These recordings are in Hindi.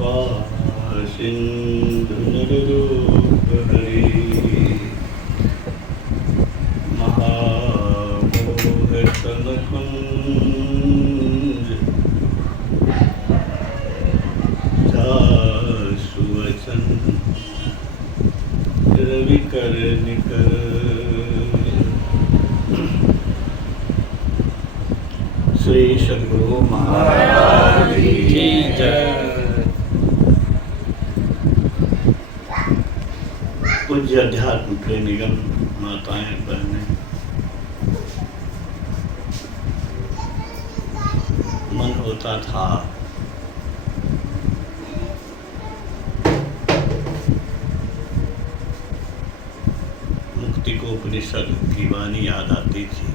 कृपा सिंधु निरूप हरि महामोह तन कुंज सुवचन रवि कर निकर। श्री सद्गुरु महाराज की जय। पूज्य अध्यात्म प्रेमीगण, माताएं, बहनें, मन होता था मुक्ति को उपनिषद की वाणी याद आती थी।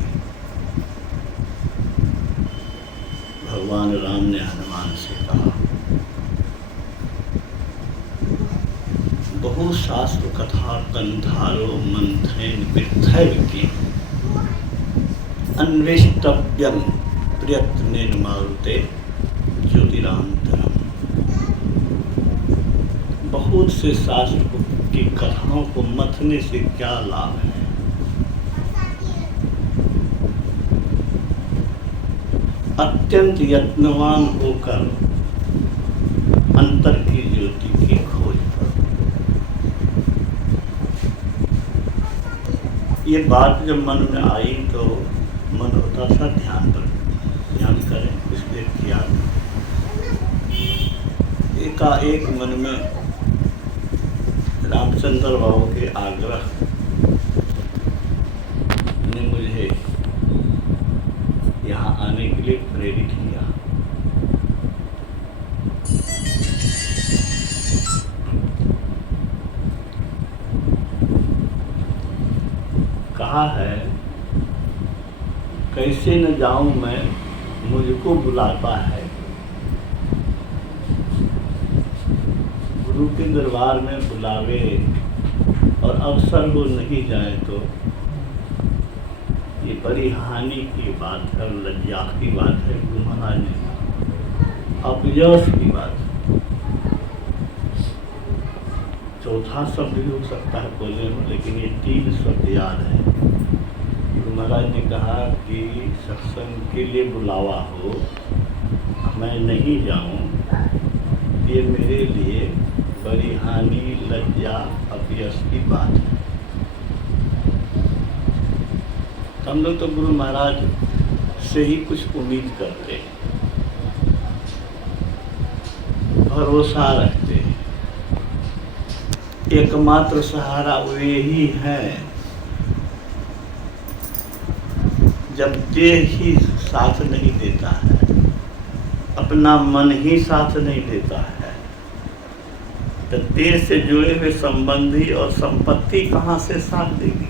भगवान राम ने हनुमान से कहा, बहु शास्त्र कथा कंधारो मंथन विद्धि अन्वेष्टव्यम प्रयत्नेन मारुते ज्योतिरांतरम। बहुत से शास्त्र की कथाओं को मथने से क्या लाभ है? अत्यंत यत्नवान होकर अंतर की ज्योति की खोज करो। ये बात जब मन में आई तो मन होता था ध्यान करें, कुछ देर किया। एकाएक मन में रामचंद्र बाबू के आग्रह ने मुझे यहाँ आने के लिए प्रेरित किया। कहा है, कैसे न जाऊं मैं, मुझको बुलाता है। गुरु के दरबार में बुलावे और अवसर वो नहीं जाए तो ये बड़ी हानि की बात है, लज्जा की बात है। गुरु महाराज ने अपयश की बात है। चौथा शब्द भी हो सकता है बोलने में, लेकिन ये 3 शब्द याद है। गुरु महाराज ने कहा कि सत्संग के लिए बुलावा हो, मैं नहीं जाऊं, ये मेरे लिए बड़ी हानि, लज्जा, अपयश की बात है। हम लोग तो गुरु महाराज से ही कुछ उम्मीद करते हैं, भरोसा रखते हैं। एकमात्र सहारा वे ही हैं जब देह ही साथ नहीं देता है, अपना मन ही साथ नहीं देता है, तो देह से जुड़े हुए संबंधी और संपत्ति कहाँ से साथ देगी?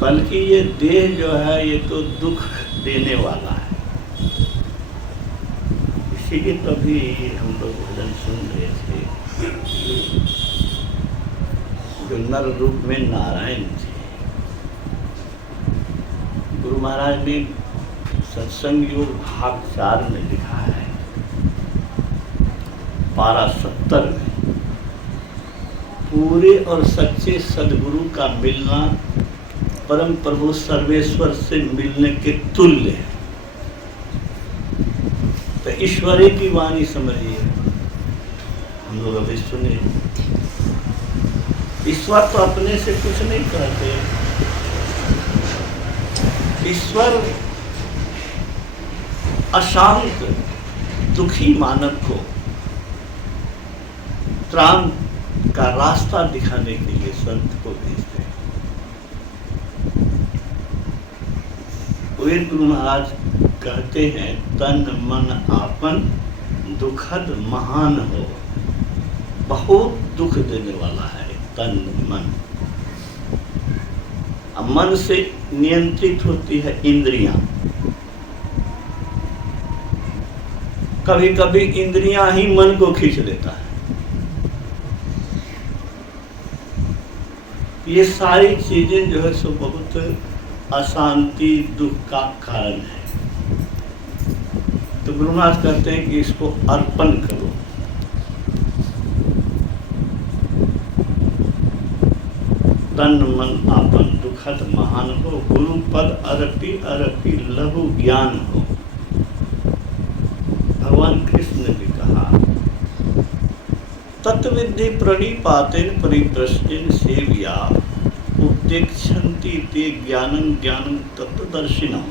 बल्कि ये देह जो है ये तो दुख देने वाला है। इसीलिए तभी हम लोग भजन सुन रहे थे, जो नर रूप में नारायण थे। गुरु महाराज ने सत्संग योग भाग 4 में लिखा है, पारा 70 में, पूरे और सच्चे सदगुरु का मिलना परम प्रभु सर्वेश्वर से मिलने के तुल्य है। तो ईश्वरी की वाणी समझिए, हम लोग अभी सुने। ईश्वर तो अपने से कुछ नहीं कहते। ईश्वर अशांत दुखी मानव को त्राण का रास्ता दिखाने के लिए संत को भेजते हैं। वे गुरु महाराज कहते हैं, तन मन आपन दुखद महान हो। बहुत दुख देने वाला है तन मन। अब मन से नियंत्रित होती है इंद्रियां। कभी कभी इंद्रियां ही मन को खींच लेता है। ये सारी चीजें जो है सो बहुत अशांति दुख का कारण है। तो गुरु महाराज कहते हैं कि इसको अर्पण करो। तन मन आपन दुखद महान हो, गुरु पद अर्पी अर्पी लहु ज्ञान हो। भगवान कृष्ण ने भी कहा, तत्विद्धि प्रणिपातेन परिप्रश्नेन सेव्या उपदेक्षन्ति ते ज्ञानं ज्ञानं तत्वदर्शिनम्।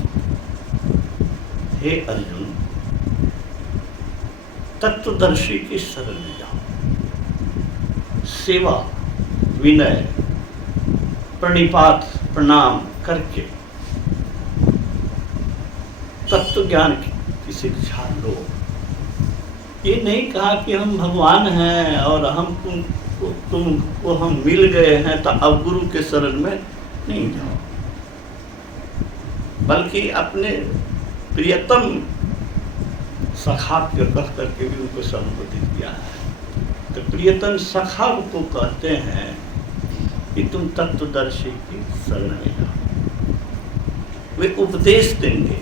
हे अर्जुन, तत्वदर्शी की शरण में जाओ। सेवा, विनय, प्रणिपात, प्रणाम करके तत्व ज्ञान की शिक्षा लो। ये नहीं कहा कि हम भगवान हैं और हम तुमको हम मिल गए हैं तो अब गुरु के शरण में नहीं जाओ, बल्कि अपने प्रियतम सखा के कह करके भी उनको संबोधित किया है। तो प्रियतम सखा को कहते हैं कि तुम तत्वदर्शी की शरण में जाओ। वे उपदेश देंगे,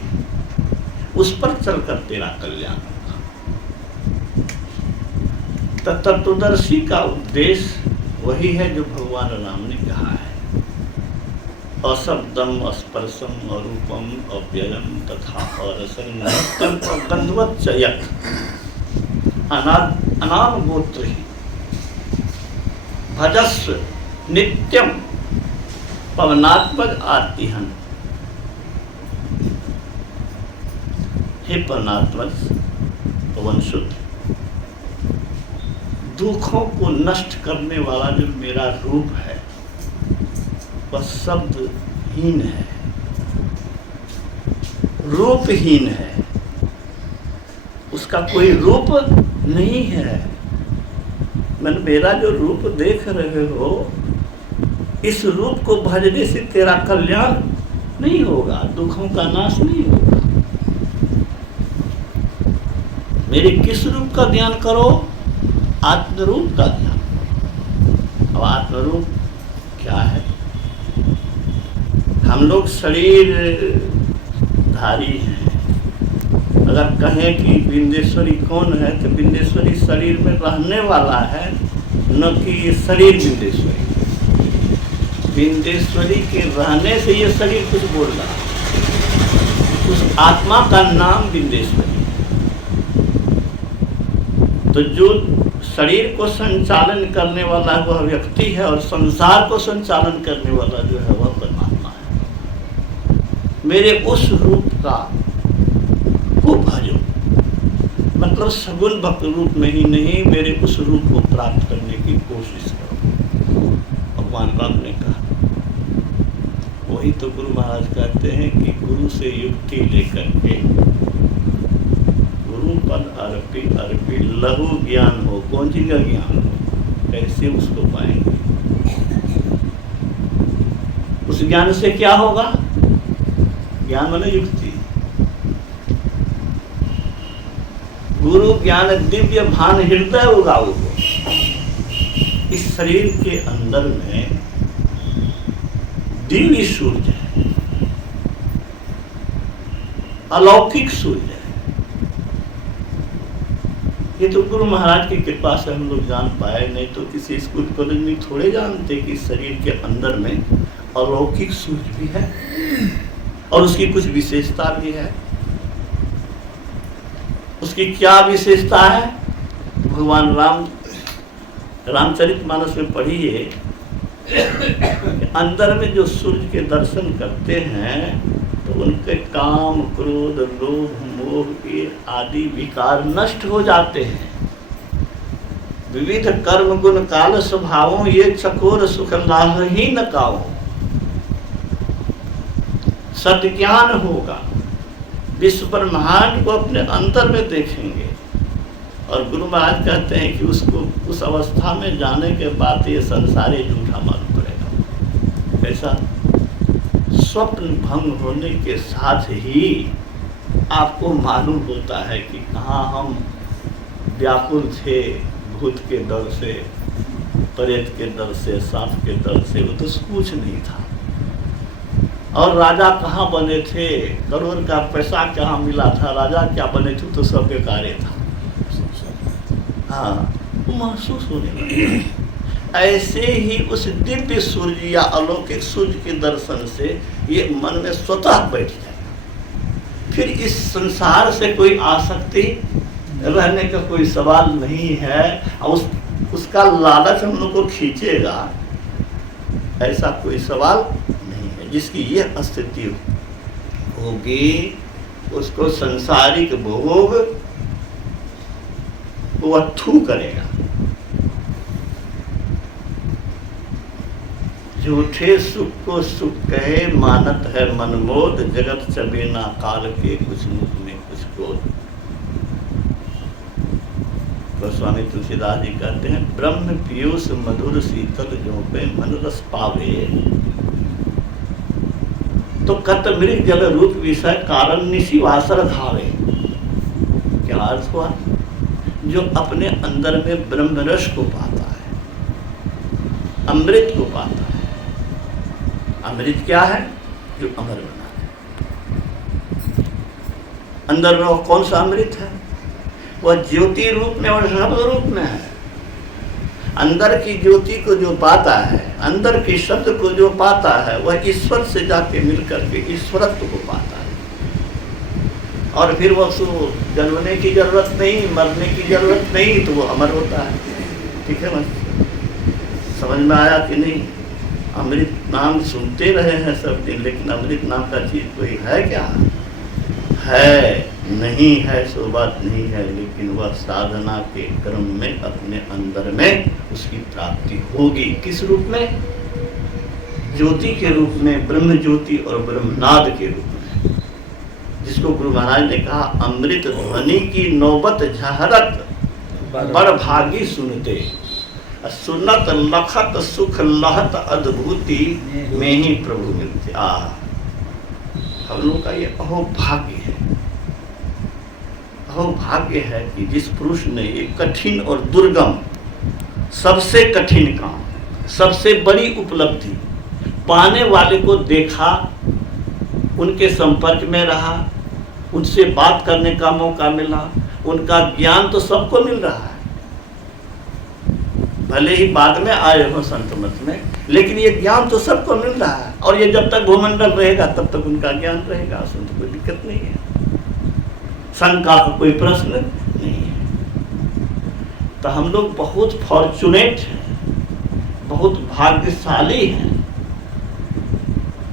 उस पर चलकर तेरा कल्याण होगा। तो तत्वदर्शी का उपदेश वही है जो भगवान राम ने कहा है, अशब्दम स्पर्शम अरूपम अव्ययम तथा अरसं नृत्यम गंधवत च यत् अनाम गोत्र ही भजस्व नित्यम पवनात्मक आतिहन। हे पवनात्मक, पवन शुद्ध, दुखों को नष्ट करने वाला जो मेरा रूप है वह शब्दहीन है, रूपहीन है, उसका कोई रूप नहीं है। मेरा जो रूप देख रहे हो, इस रूप को भजने से तेरा कल्याण नहीं होगा, दुखों का नाश नहीं होगा। मेरे किस रूप का ध्यान करो? आत्मरूप का ध्यान करो। अब आत्मरूप क्या है? हम लोग शरीर धारी हैं। अगर कहें कि बिंदेश्वरी कौन है तो बिंदेश्वरी शरीर में रहने वाला है, न कि ये शरीर बिंदेश्वरी। बिंदेश्वरी के रहने से ये शरीर कुछ बोल रहा है। उस आत्मा का नाम बिंदेश्वरी। तो जो शरीर को संचालन करने वाला वह व्यक्ति है और संसार को संचालन करने वाला जो है वह परमात्मा है। मेरे उस रूप का को भजो, मतलब सगुण भक्त रूप में ही नहीं, मेरे उस रूप को प्राप्त करने की कोशिश करो। भगवान राम ने कहा। वही तो गुरु महाराज कहते हैं कि गुरु से युक्ति लेकर के गुरु पद अर्पी अर्पी लहु ज्ञान हो। कौन चीज का ज्ञान हो? कैसे उसको पाएंगे? उस ज्ञान से क्या होगा? ज्ञान माने युक्ति। गुरु ज्ञान दिव्य भान हृदय उगाओ। इस शरीर के अंदर में दिव्य सूर्य है, अलौकिक सूर्य है। ये तो गुरु महाराज की कृपा से हम लोग जान पाए, नहीं तो किसी स्कूल कॉलेज में थोड़े जानते कि शरीर के अंदर में अलौकिक सूर्य भी है और उसकी कुछ विशेषता भी है। उसकी क्या विशेषता है? भगवान रामचरितमानस में पढ़िए, अंदर में जो सूर्य के दर्शन करते हैं तो उनके काम क्रोध लोभ मोह के आदि विकार नष्ट हो जाते हैं। विविध कर्म गुण काल स्वभावों ये चकोर सुख लाभ ही न काओ। सत्ज्ञान होगा, विश्व ब्रह्मांड को अपने अंतर में देखेंगे। और गुरु महाराज कहते हैं कि उसको उस अवस्था में जाने के बाद ये संसार ही झूठा मालूम पड़ेगा। ऐसा स्वप्न भंग होने के साथ ही आपको मालूम होता है कि कहाँ हम व्याकुल थे, भूत के डर से, प्रेत के डर से, सांप के डर से, वो तो कुछ नहीं था। और राजा कहाँ बने थे, करोड़ का पैसा कहाँ मिला था, राजा क्या बने थे, तो सब बेकार था। हाँ, वो महसूस होने लगा। ऐसे ही उस दिव्य सूर्य या अलौकिक सूर्य के दर्शन से ये मन में स्वतः बैठ जाएगा। फिर इस संसार से कोई आसक्ति रहने का कोई सवाल नहीं है, और उसका लालच हम लोग को खींचेगा, ऐसा कोई सवाल नहीं है। जिसकी ये स्थिति होगी उसको सांसारिक भोग वो अथू करेगा। झूठे सुख को सुख कहे, मानत है मनमोद, जगत चबेना काल के, कुछ मुख में कुछ क्रोध। तो स्वामी तुलसीदास जी कहते हैं, ब्रह्म पीयूष मधुर शीतल जो पे मन रस पावे, तो कत मृग जल रूप विषय कारण निशि वासर धावे। क्या अर्थ हुआ? जो अपने अंदर में ब्रह्म रस को पाता है, अमृत को पाता है। अमृत क्या है? जो अमर बना है। अंदर में वो कौन सा अमृत है? वह ज्योति रूप में और शब्द रूप में है। अंदर की ज्योति को जो पाता है, अंदर की शब्द को जो पाता है, वह ईश्वर से जाके मिलकर के ईश्वरत्व को पाता है। और फिर वो जन्मने की जरूरत नहीं, मरने की जरूरत नहीं, तो वो अमर होता है। ठीक है, बस समझ में आया कि नहीं? अमृत नाम सुनते रहे हैं सब दिन, लेकिन अमृत नाम का चीज कोई है क्या? है नहीं है, सो बात नहीं है, लेकिन वह साधना के क्रम में अपने अंदर में उसकी प्राप्ति होगी। किस रूप में? ज्योति के रूप में, ब्रह्म ज्योति और ब्रह्मनाद के रूप में, जिसको गुरु महाराज ने कहा, अमृत ध्वनि की नौबत झहरत बड़ भागी सुनते, सुनत लखत सुख लहत अद्भुति में ही प्रभु मिलते। हम लोग का ये अहोभाग्य है, अहोभाग्य है कि जिस पुरुष ने एक कठिन और दुर्गम, सबसे कठिन काम, सबसे बड़ी उपलब्धि पाने वाले को देखा, उनके संपर्क में रहा, उनसे बात करने का मौका मिला, उनका ज्ञान तो सबको मिल रहा है, भले ही बाद में आए हो संत मत में, लेकिन ये ज्ञान तो सबको मिल रहा है। और ये जब तक भूमंडल रहेगा तब तक उनका ज्ञान रहेगा, उसमें तो कोई दिक्कत नहीं है, शंका का कोई प्रश्न नहीं है। तो हम लोग बहुत फॉर्चुनेट हैं, बहुत भाग्यशाली हैं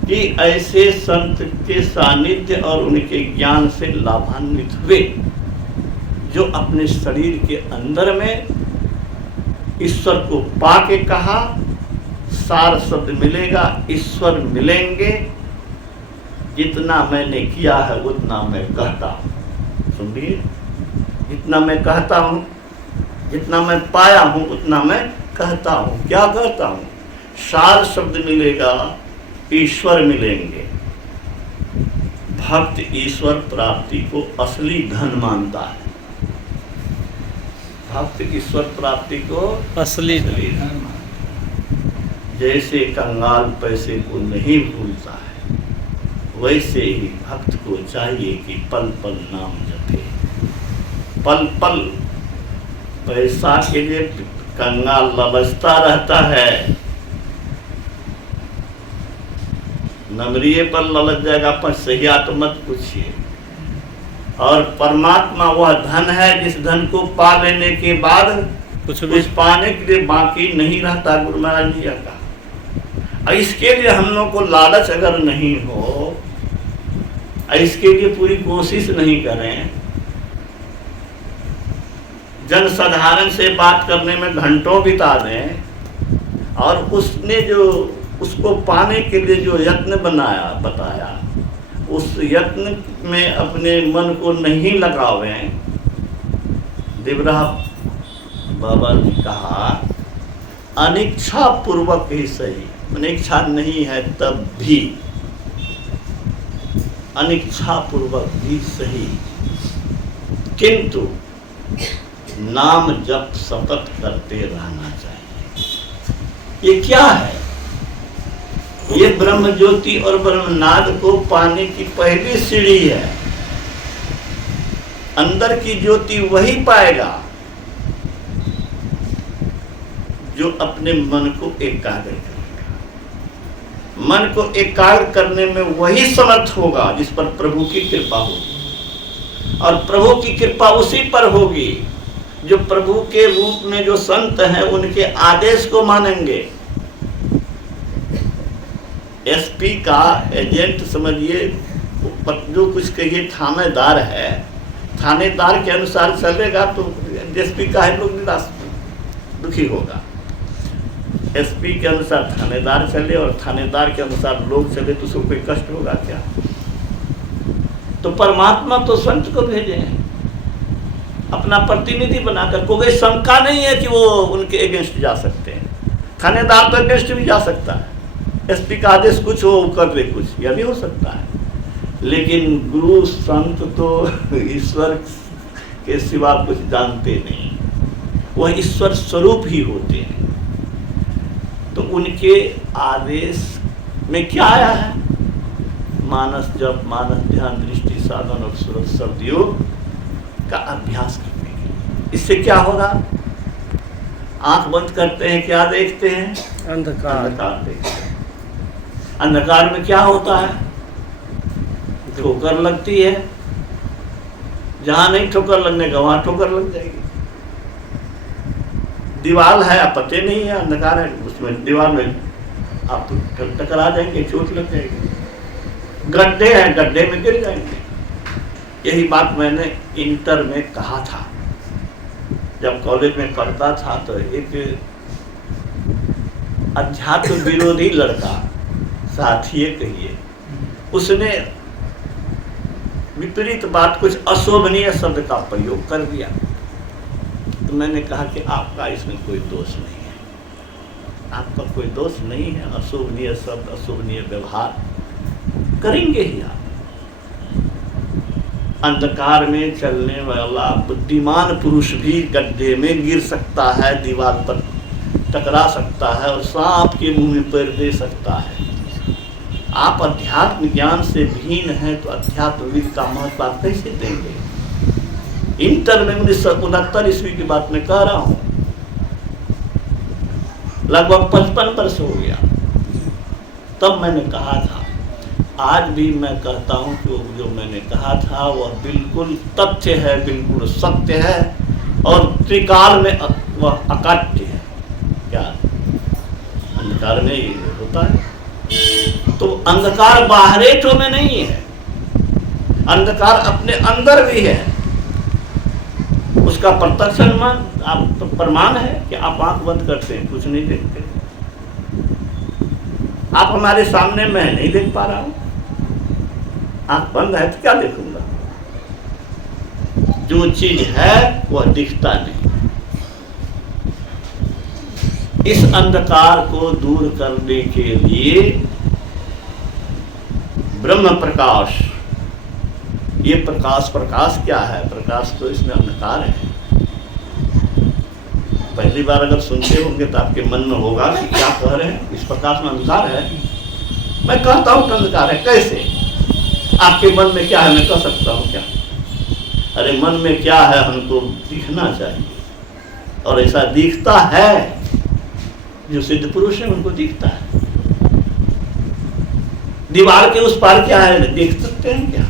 कि ऐसे संत के सानिध्य और उनके ज्ञान से लाभान्वित हुए, जो अपने शरीर के अंदर में ईश्वर को पाके कहा, सार शब्द मिलेगा, ईश्वर मिलेंगे, जितना मैंने किया है उतना मैं कहता हूँ। सुनिए, जितना मैं कहता हूँ, जितना मैं पाया हूँ उतना मैं कहता हूँ। क्या कहता हूँ? सार शब्द मिलेगा, ईश्वर मिलेंगे। भक्त ईश्वर प्राप्ति को असली धन मानता है। भक्त ईश्वर प्राप्ति को असली धन, जैसे कंगाल पैसे को नहीं भूलता है, वैसे ही भक्त को चाहिए कि पल पल नाम जपे। पल पल पैसा के लिए कंगाल ललचता रहता है, नमरिए पर ललच जाएगा, पर सहिया तो मत पूछिए। और परमात्मा वह धन है जिस धन को पा लेने के बाद कुछ पाने के लिए बाकी नहीं रहता। गुरु महाराज जी का, इसके लिए हम लोग को लालच अगर नहीं हो, इसके लिए पूरी कोशिश नहीं करें, जन साधारण से बात करने में घंटों बिता दें, और उसने जो उसको पाने के लिए जो यत्न बताया, उस यत्न में अपने मन को नहीं लगावें। देवराह बाबा ने कहा, अनिच्छा पूर्वक ही सही, अनिच्छा नहीं है तब भी, अनिच्छा पूर्वक भी सही, किंतु नाम जप सतत करते रहना चाहिए। ये क्या है? ये ब्रह्म ज्योति और ब्रह्मनाद को पाने की पहली सीढ़ी है। अंदर की ज्योति वही पाएगा जो अपने मन को एकाग्र करेगा। मन को एकाग्र करने में वही समर्थ होगा जिस पर प्रभु की कृपा होगी, और प्रभु की कृपा उसी पर होगी जो प्रभु के रूप में जो संत हैं उनके आदेश को मानेंगे। एसपी का एजेंट समझिए, जो कुछ कहिए थानेदार है, थानेदार के अनुसार चलेगा तो एसपी का है लोग निराश दुखी होगा। एसपी के अनुसार थानेदार चले और थानेदार के अनुसार लोग चले तो उसको कोई कष्ट होगा क्या? तो परमात्मा तो संत को भेजे हैं अपना प्रतिनिधि बनाकर। कोई शंका नहीं है कि वो उनके अगेंस्ट जा सकते हैं। थानेदार तो अगेंस्ट भी जा सकता है, एसपी का आदेश कुछ हो कर दे कुछ, यह भी हो सकता है। लेकिन गुरु संत तो ईश्वर के सिवा कुछ जानते नहीं, वह ईश्वर स्वरूप ही होते हैं। तो उनके आदेश में क्या आया है? मानस जप, मानस ध्यान, दृष्टि, साधन और सूरत शब्द योग का अभ्यास करने के लिए। इससे क्या होगा? आंख बंद करते हैं, क्या देखते हैं? अंधकार देखते हैं। अंधकार में क्या होता है? ठोकर लगती है। जहां नहीं ठोकर लगने का वहां ठोकर लग जाएगी। दीवार है, आप पते नहीं है, अंधकार है, उसमें दीवार में आप तो टकरा जाएंगे, चोट लग जाएगी। गड्ढे हैं, गड्ढे में गिर जाएंगे। यही बात मैंने इंटर में कहा था। जब कॉलेज में पढ़ता था तो एक अध्यात्म विरोधी लड़का, साथी कहिए, उसने विपरीत बात, कुछ अशोभनीय शब्द का प्रयोग कर दिया। तो मैंने कहा कि आपका इसमें कोई दोष नहीं है, आपका कोई दोष नहीं है। अशोभनीय शब्द, अशोभनीय व्यवहार करेंगे ही आप। अंधकार में चलने वाला बुद्धिमान पुरुष भी गड्ढे में गिर सकता है, दीवार पर टकरा सकता है और सांप के मुंह में पैर दे सकता है। आप अध्यात्म ज्ञान से भिन्न हैं तो अध्यात्मविद का महत्व आप कैसे देंगे? इंटर में 1969 ईस्वी की बात मैं कह रहा हूं, लगभग 55 वर्ष हो गया। तब मैंने कहा था, आज भी मैं कहता हूं कि जो मैंने कहा था वह बिल्कुल तथ्य है, बिल्कुल सत्य है और त्रिकाल में वह अकाट्य है। क्या अंधकार में ये होता है? तो अंधकार बाहरे तो में नहीं है, अंधकार अपने अंदर भी है। उसका प्रत्यक्ष अनुमान आप तो प्रमाण है कि आप आंख बंद करते हैं, कुछ नहीं देखते। आप हमारे सामने, मैं नहीं देख पा रहा हूं, आंख बंद है तो क्या देखूंगा? जो चीज है वह दिखता नहीं। इस अंधकार को दूर करने के लिए ब्रह्म प्रकाश, ये प्रकाश, प्रकाश क्या है? प्रकाश तो इसमें अंधकार है। पहली बार अगर सुनते होंगे तो आपके मन में होगा कि क्या कह रहे हैं, इस प्रकाश में अंधकार है। मैं कहता हूं कि अंधकार है। कैसे? आपके मन में क्या है मैं कह सकता हूं क्या? अरे मन में क्या है हमको दिखना चाहिए, और ऐसा दिखता है। जो सिद्ध पुरुष है उनको दिखता है। दीवार के उस पार क्या है देख सकते हैं क्या?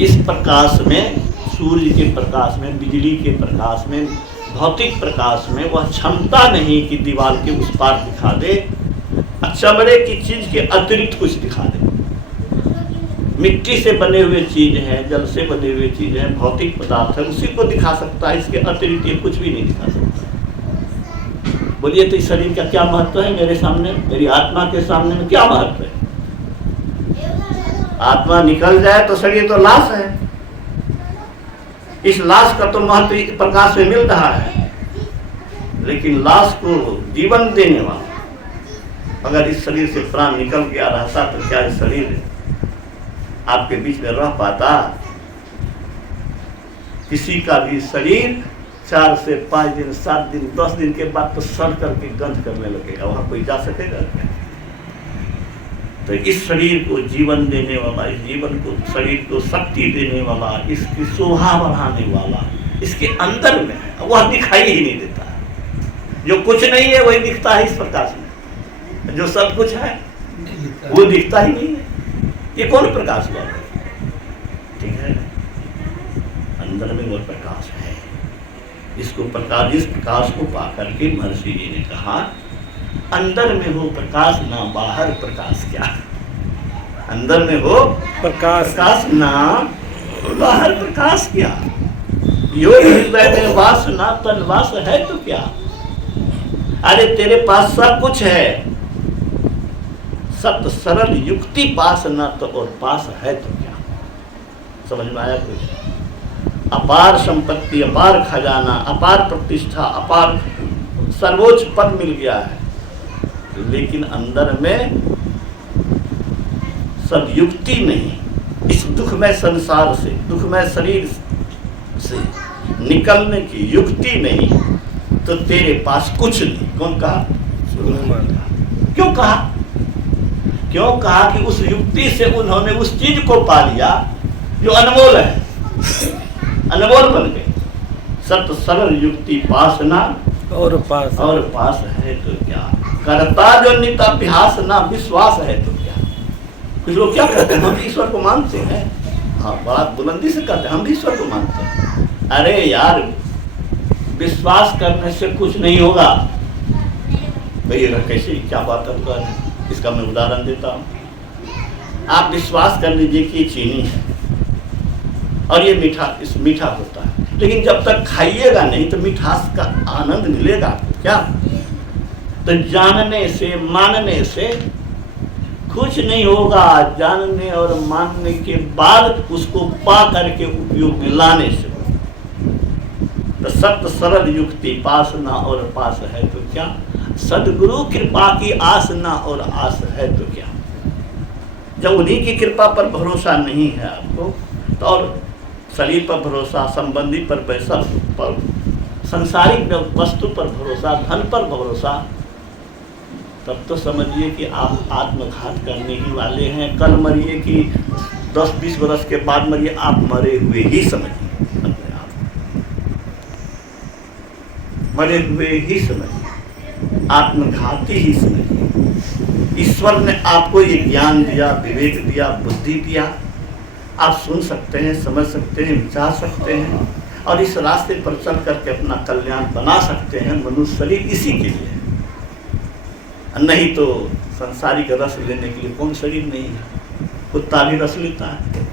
इस प्रकाश में, सूर्य के प्रकाश में, बिजली के प्रकाश में, भौतिक प्रकाश में वह क्षमता नहीं कि दीवार के उस पार दिखा दे, चमड़े की चीज के अतिरिक्त कुछ दिखा दे। मिट्टी से बने हुए चीज है, जल से बने हुए चीज है, भौतिक पदार्थ है, उसी को दिखा सकता है। इसके अतिरिक्त ये कुछ भी नहीं दिखा सकता। बोलिए तो इस शरीर का क्या महत्व है मेरे सामने, मेरी आत्मा के सामने में क्या महत्व है? आत्मा निकल जाए तो शरीर तो लाश है। इस लाश का तो महत्व प्रकाश में मिल रहा है, लेकिन लाश को जीवन देने वाला, अगर इस शरीर से प्राण निकल गया रहता तो क्या इस शरीर आपके बीच में रह पाता? किसी का भी शरीर 4 से 5 दिन, 7 दिन, 10 दिन के बाद तो सड़ करके गंध करने लगेगा। वहां कोई जा सकेगा क्या? तो इस शरीर को जीवन देने वाला, इस जीवन को, शरीर को शक्ति देने वाला, इसकी शोभा बढ़ाने वाला इसके अंदर में है, वह दिखाई ही नहीं देता है। जो कुछ नहीं है वही दिखता है इस प्रकाश में, जो सब कुछ है वो दिखता ही नहीं है। ये कौन प्रकाश हुआ? ठीक है, अंदर में वो प्रकाश है। इसको प्रकाश, इस प्रकाश को पाकर के महर्षि जी ने कहा अंदर में हो प्रकाश ना बाहर प्रकाश क्या। अंदर में हो प्रकाश ना बाहर प्रकाश क्या। योग हृदय में वास ना तन वास है तो क्या। अरे तेरे पास सब कुछ है, सत्य सरल युक्ति पास ना तो और पास है तो क्या। समझ में आया कुछ? अपार संपत्ति, अपार खजाना, अपार प्रतिष्ठा, अपार सर्वोच्च पद मिल गया है, लेकिन अंदर में सदयुक्ति नहीं, इस दुखमय संसार से, दुखमय शरीर से निकलने की युक्ति नहीं, तो तेरे पास कुछ नहीं। कौन कहा? क्यों कहा? क्यों कहा कि उस युक्ति से उन्होंने उस चीज को पा लिया जो अनमोल है, अनमोल बन गए। सत्य सरल युक्ति पास ना और पास है तो क्या। करता जो नित अभ्यास ना विश्वास है तो क्या। कुछ लोग क्या कहते हैं, हम भी ईश्वर को मानते हैं, हाँ बड़ा बुलंदी से कहते हैं हम भी ईश्वर को मानते हैं। अरे यार, विश्वास करने से कुछ नहीं होगा। भाई कैसे, क्या बात है, इसका मैं उदाहरण देता हूँ। आप विश्वास कर लीजिए कि चीनी है और ये मीठा होता है, लेकिन जब तक खाइएगा नहीं तो मिठास का आनंद मिलेगा क्या। तो जानने से, मानने से कुछ नहीं होगा। जानने और मानने के बाद उसको पा करके उपयोग में लाने से। तो सत्य सरल युक्ति पास ना और पास है तो क्या। सदगुरु कृपा की आस ना और आस है तो क्या। जब उन्हीं की कृपा पर भरोसा नहीं है आपको, तो और शरीर पर भरोसा, संबंधी पर, पैसा पर, संसारिक वस्तु पर भरोसा, धन पर भरोसा, तब तो समझिए कि आप आत्मघात करने ही वाले हैं। कल मरिए कि 10-20 वर्ष के बाद मरिए, आप मरे हुए ही समझिए अपने आप, मरे हुए ही समझिए, आत्मघाती ही समझिए। ईश्वर ने आपको ये ज्ञान दिया, विवेक दिया, बुद्धि दिया, आप सुन सकते हैं, समझ सकते हैं, विचार सकते हैं और इस रास्ते पर चल करके अपना कल्याण बना सकते हैं। मनुष्य शरीर इसी के लिए है, नहीं तो संसारिक रस लेने के लिए कौन शरीर नहीं है। कुत्ता भी रस लेता है,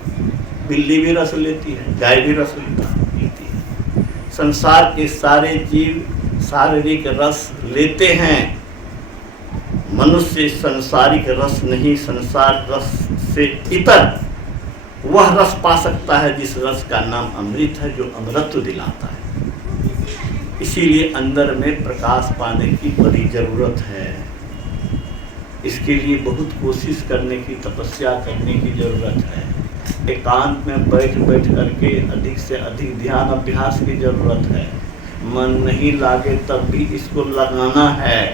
बिल्ली भी रस लेती है, गाय भी रस लेती है। संसार के सारे जीव शारीरिक रस लेते हैं। मनुष्य संसारिक रस नहीं, संसार रस से इतर वह रस पा सकता है जिस रस का नाम अमृत है, जो अमृत दिलाता है। इसीलिए अंदर में प्रकाश पाने की बड़ी जरूरत है। इसके लिए बहुत कोशिश करने की, तपस्या करने की जरूरत है। एकांत में बैठ करके अधिक से अधिक ध्यान अभ्यास की जरूरत है। मन नहीं लागे तब भी इसको लगाना है।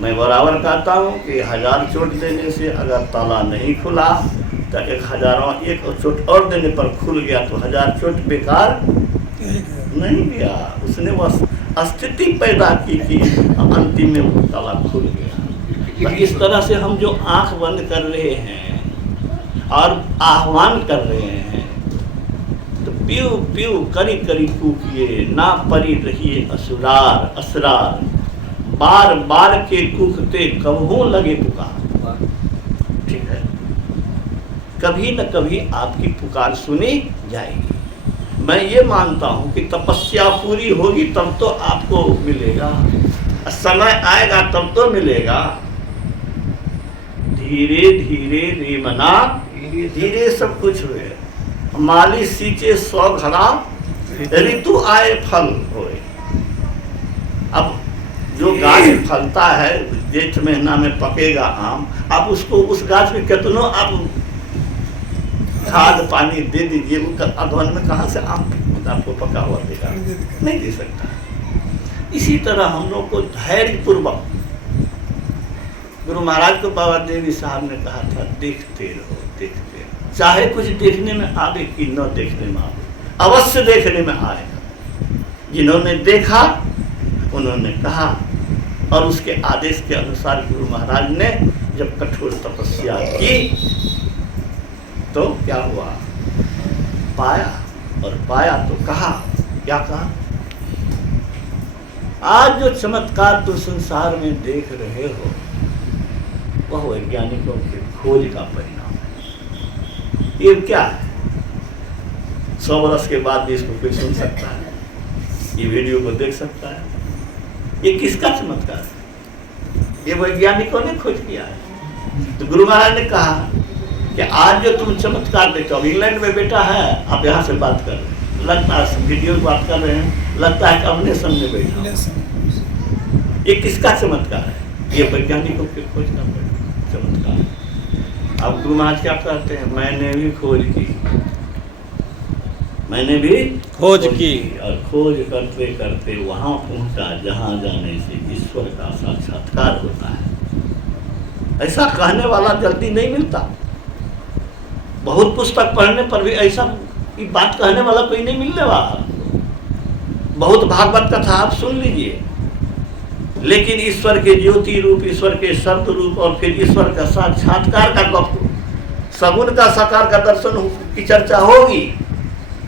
मैं बराबर कहता हूँ कि 1000 चोट देने से अगर ताला नहीं खुला तो 1000 चोट और देने पर खुल गया, तो 1000 चोट बेकार नहीं गया। उसने वह स्थिति पैदा की कि अंतिम में वो ताला खुल गया। तो इस तरह से हम जो आंख बंद कर रहे हैं और आह्वान कर रहे हैं, तो पीऊ पीऊ करी करी कूकिए, ना परी रहिए असुरार असरार, बार बार के कूकते कबहू लगे पुकार। ठीक है, कभी न कभी आपकी पुकार सुनी जाएगी। मैं ये मानता हूँ कि तपस्या पूरी होगी तब तो आपको मिलेगा, समय आएगा तब तो मिलेगा। धीरे धीरे रे मना धीरे सब कुछ हुए, माली सींचे 100 घड़ा, ऋतु आए फल होए। अब जो गाछ फलता है, जेठ महीना में पकेगा आम, आप उसको, उस गाछ में कितनो आप खाद पानी दे दीजिए, उसका अगवन में कहाँ से आम आपको पका हुआ देगा, नहीं दे सकता। इसी तरह हम लोग को धैर्य पूर्वक गुरु महाराज को बाबा देवी साहब ने कहा था, देखते रहो, देखते रहो, चाहे कुछ देखने में आवे कि न देखने में आवे, अवश्य देखने में आएगा। जिन्होंने देखा उन्होंने कहा, और उसके आदेश के अनुसार गुरु महाराज ने जब कठोर तपस्या की तो क्या हुआ, पाया, और पाया तो कहा, क्या कहा, आज जो चमत्कार तुम संसार में देख रहे हो वह वैज्ञानिकों की खोज का परिणाम है। ये क्या है? 100 वर्ष के बाद भी इसको कोई सुन सकता है, ये वीडियो को देख सकता है। ये किसका चमत्कार है? ये वैज्ञानिकों ने खोज किया है। तो गुरु महाराज ने कहा कि आज जो तुम चमत्कार देखते हो, इंग्लैंड में बेटा है, आप यहाँ से बात कर रहे हैं, लगता है वीडियो में बात कर रहे हैं, लगता है कि अपने सामने बैठा। ये किसका चमत्कार है? ये वैज्ञानिकों के खोज का चमत्कार। अब गुरु महाराज क्या कहते हैं, मैंने भी खोज की, मैंने भी खोज की, और खोज करते करते वहां पहुंचा जहां जाने से ईश्वर का साक्षात्कार होता है। ऐसा कहने वाला जल्दी नहीं मिलता। बहुत पुस्तक पढ़ने पर भी ऐसा बात कहने वाला कोई नहीं मिलने वाला। बहुत भागवत कथा आप सुन लीजिए, लेकिन ईश्वर के ज्योति रूप, ईश्वर के शब्द रूप, और फिर ईश्वर का साक्षात्कार का गप, सगुण का साकार का दर्शन की चर्चा होगी।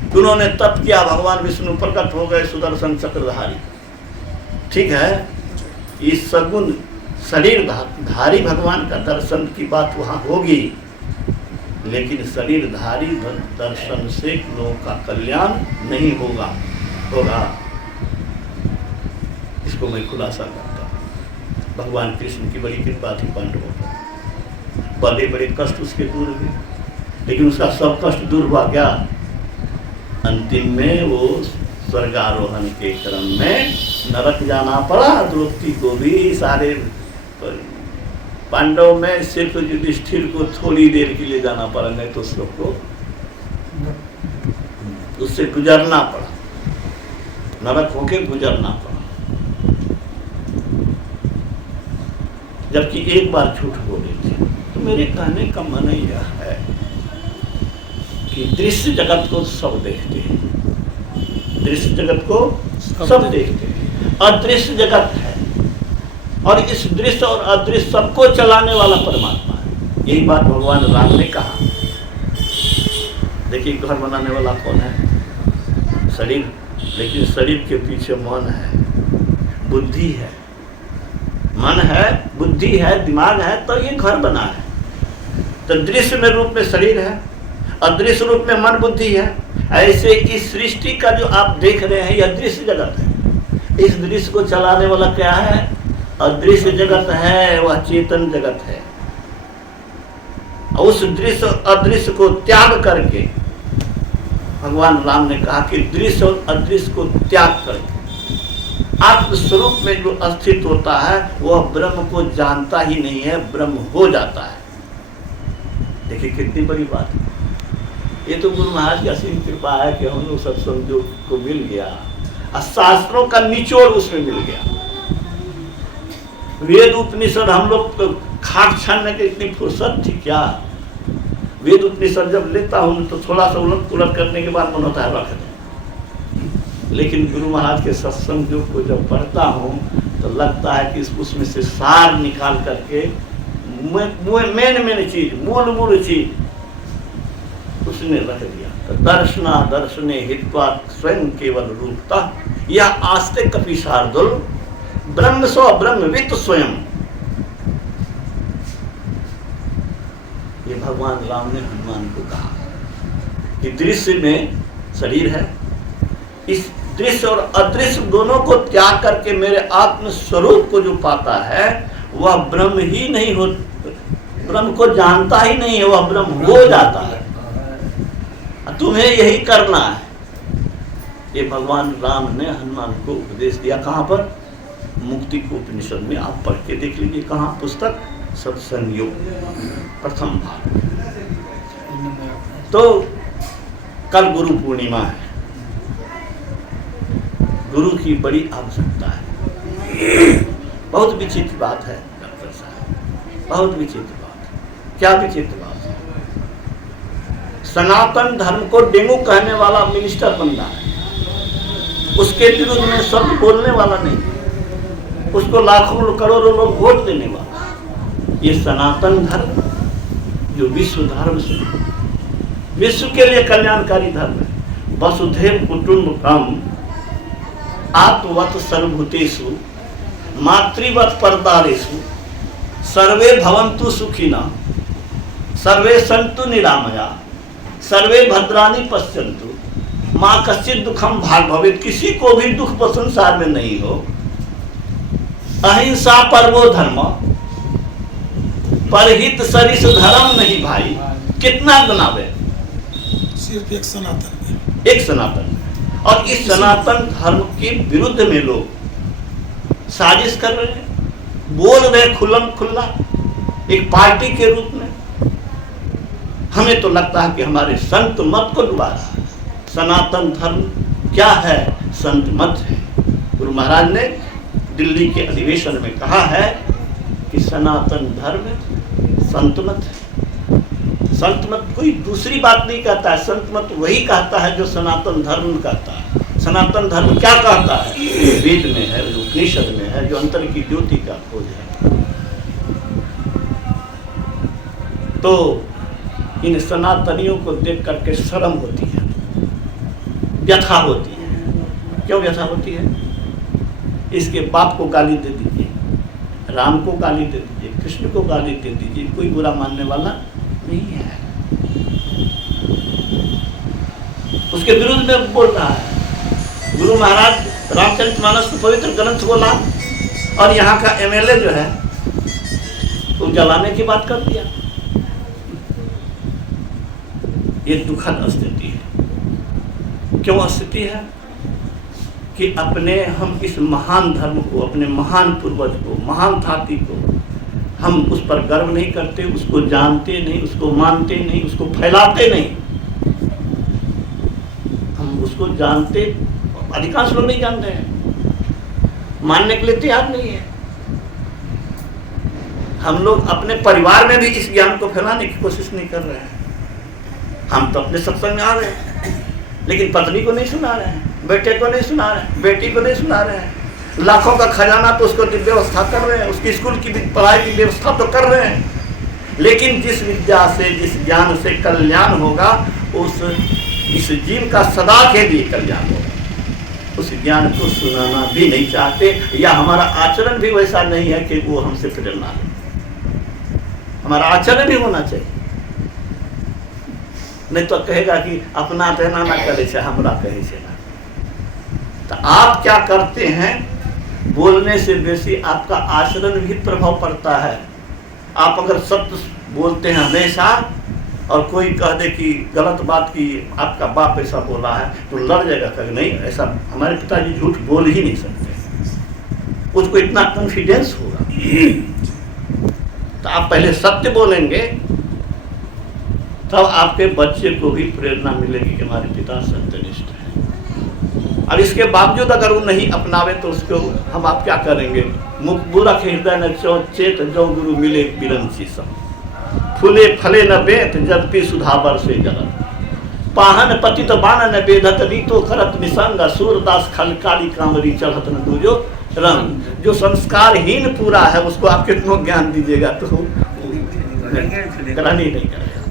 उन्होंने तप किया, भगवान विष्णु प्रकट हो गए सुदर्शन चक्रधारी, ठीक है। इस सगुण शरीर धारी भगवान का दर्शन की बात वहां होगी, लेकिन शरीरधारी दर्शन से लोगों का कल्याण नहीं होगा। इसको मैं खुलासा करता हूँ। भगवान कृष्ण की बड़ी कृपा थी पांडवों पर, बड़े बड़े कष्ट उसके दूर हुए, लेकिन उसका सब कष्ट दूर हुआ क्या? अंतिम में वो स्वर्गारोहण के क्रम में नरक जाना पड़ा। द्रौपदी को भी, सारे पांडव में सिर्फ युधिष्ठिर को थोड़ी देर के लिए जाना पड़ा, नहीं तो सबको उससे गुजरना पड़ा, नरक होके गुजरना पड़ा। जबकि एक बार झूठ बोले थे। तो मेरे कहने का मन यह है कि दृश्य जगत को सब देखते हैं, दृश्य जगत को सब देखते हैं, अदृश्य जगत है, और इस दृश्य और अदृश्य सबको चलाने वाला परमात्मा है। यही बात भगवान राम ने कहा। देखिए, घर बनाने वाला कौन है? शरीर, लेकिन शरीर के पीछे मन है, बुद्धि है। मन है, बुद्धि है, दिमाग है, तो ये घर बना है। तो दृश्य में रूप में शरीर है, अदृश्य रूप में मन बुद्धि है। ऐसे इस सृष्टि का जो आप देख रहे हैं, यह दृश्य जगत है। इस दृश्य को चलाने वाला क्या है? अदृश्य जगत है, वह चेतन जगत है। उस दृश्य अदृश्य को त्याग करके भगवान राम ने कहा कि दृश्य और अदृश्य को त्याग करके आत्मस्वरूप में जो अस्तित्व होता है वह ब्रह्म को जानता ही नहीं है, ब्रह्म हो जाता है। देखिए कितनी बड़ी बात है। ये तो गुरु महाराज की असीम कृपा है कि हम लोग सत्संग को मिल गया, और शास्त्रों का निचोड़ उसमें मिल गया। वेद उपनिषद हम लोग खाट छानने की इतनी फुर्सत थी क्या? वेद उपनिषद जब लेता हूँ तो थोड़ा सा उलट पुलट करने के बाद मन होता है रख दें, लेकिन गुरु महाराज के सत्संग को जब पढ़ता हूँ तो लगता है कि उसमें से सार निकाल करके मेन चीज, मूल चीज उसने रख दिया। तो दर्शना दर्शने हित्वा स्वयं केवल रूपता, यह आस्ते कपि शार्दुल ब्रह्म स्व ब्रह्मवित् स्वयं। ये भगवान राम ने हनुमान को कहा कि दृश्य में शरीर है, इस दृश्य और अदृश्य दोनों को त्याग करके मेरे आत्म स्वरूप को जो पाता है वह ब्रह्म ही नहीं हो, ब्रह्म को जानता ही नहीं है, वह ब्रह्म हो जाता है। तुम्हें यही करना है। ये भगवान राम ने हनुमान को उपदेश दिया। कहाँ पर? मुक्ति को उपनिषद में आप पढ़ के देख लीजिए। कहाँ? पुस्तक सत्संग योग प्रथम भाग। तो कल गुरु पूर्णिमा है, गुरु की बड़ी आवश्यकता है। बहुत विचित्र बात है डॉक्टर साहब, बहुत विचित्र बात है। क्या विचित्र बात है? सनातन धर्म को डेंगू कहने वाला मिनिस्टर बन रहा है, उसके विरुद्ध में शब्द बोलने वाला नहीं, उसको लाखों करोड़ों लोग वोट देने वाला। ये सनातन धर्म जो विश्व धर्म से, विश्व के लिए कल्याणकारी धर्म है। वसुधैव कुटुंबकम आत्मवत् सर्वभूतेषु मातृवत् परदारेषु सर्वे भवन्तु सुखिनः सर्वे सन्तु निरामया सर्वे भद्राणि पश्यन्तु माँ कश्चित् दुखम भाग भवेत्। किसी को भी दुख संसार में नहीं हो। अहिंसा परमो धर्म परहित सरिस धर्म नहीं भाई। कितना बनावे? सिर्फ एक सनातन और इस सनातन धर्म के विरुद्ध में लोग साजिश कर रहे हैं, बोल रहे खुल्लम खुल्ला एक पार्टी के रूप में। हमें तो लगता है कि हमारे संत मत को डुबा रहा है। सनातन धर्म क्या है? संत मत है। गुरु महाराज ने दिल्ली के अधिवेशन में कहा है कि सनातन धर्म संत मत है। संत मत कोई दूसरी बात नहीं कहता है, संत मत वही कहता है जो सनातन धर्म कहता है। सनातन धर्म क्या कहता है? वेद में है, उपनिषद में है, जो अंतर की ज्योति का खोज है। तो इन सनातनियों को देख करके शर्म होती है, व्यथा होती है। क्यों व्यथा होती है? इसके बाप को गाली दे दीजिए, राम को गाली दे दीजिए, कृष्ण को गाली दे दीजिए, कोई बुरा मानने वाला नहीं है। उसके विरुद्ध में बोल रहा है। गुरु महाराज रामचरितमानस को पवित्र ग्रंथ बोला और यहाँ का एमएलए जो है वो जलाने की बात कर दिया। ये दुखद स्थिति है। क्यों स्थिति है? कि अपने हम इस महान धर्म को, अपने महान पूर्वज को, महान थाती को हम उस पर गर्व नहीं करते, उसको जानते नहीं, उसको मानते नहीं, उसको फैलाते नहीं। हम उसको जानते, अधिकांश लोग नहीं जानते हैं, मानने के लिए तैयार नहीं है। हम लोग अपने परिवार में भी इस ज्ञान को फैलाने की कोशिश नहीं कर रहे हैं। हम तो अपने सत्संग में आ रहे हैं, लेकिन पत्नी को नहीं सुना रहे हैं, बेटे को नहीं सुना रहे हैं, बेटी को नहीं सुना रहे हैं। लाखों का खजाना तो उसको व्यवस्था कर रहे हैं, उसकी स्कूल की पढ़ाई की व्यवस्था तो कर रहे हैं, लेकिन जिस विद्या से, जिस ज्ञान से कल्याण होगा, इस जीव का सदा के लिए कल्याण होगा, उस ज्ञान को सुनाना भी नहीं चाहते, या हमारा आचरण भी वैसा नहीं है कि वो हमसे प्रेरणा ले। हमारा आचरण भी होना चाहिए, नहीं तो कहेगा कि अपना तेना ना करे से हमरा कहे से ना। तो आप क्या करते हैं? बोलने से बेसी आपका आचरण भी प्रभाव पड़ता है। आप अगर सत्य बोलते हैं हमेशा और कोई कह दे कि गलत बात की आपका बाप ऐसा बोला है तो लड़ जाएगा, कहे नहीं ऐसा हमारे पिताजी झूठ बोल ही नहीं सकते, उसको इतना कॉन्फिडेंस होगा। तो आप पहले सत्य बोलेंगे, तब आपके बच्चे को भी प्रेरणा मिलेगी कि हमारे पिता सत्यनिष्ठ है। अब इसके बावजूद अगर वो नहीं अपनावे तो उसको हम आप क्या करेंगे? मुख बुरख हृदय न चेत जो गुरु मिले बिरंची सब फूले फले न बेत जदपि सुधाबर से जलत पाहन पतित बान न बेधत रीतो करत निसंग सूरदास खलकाली कामरी चढ़त न दूजो रंग। जो संस्कारहीन पूरा है उसको आप कितना ज्ञान दीजिएगा तो करानी नहीं करेगा,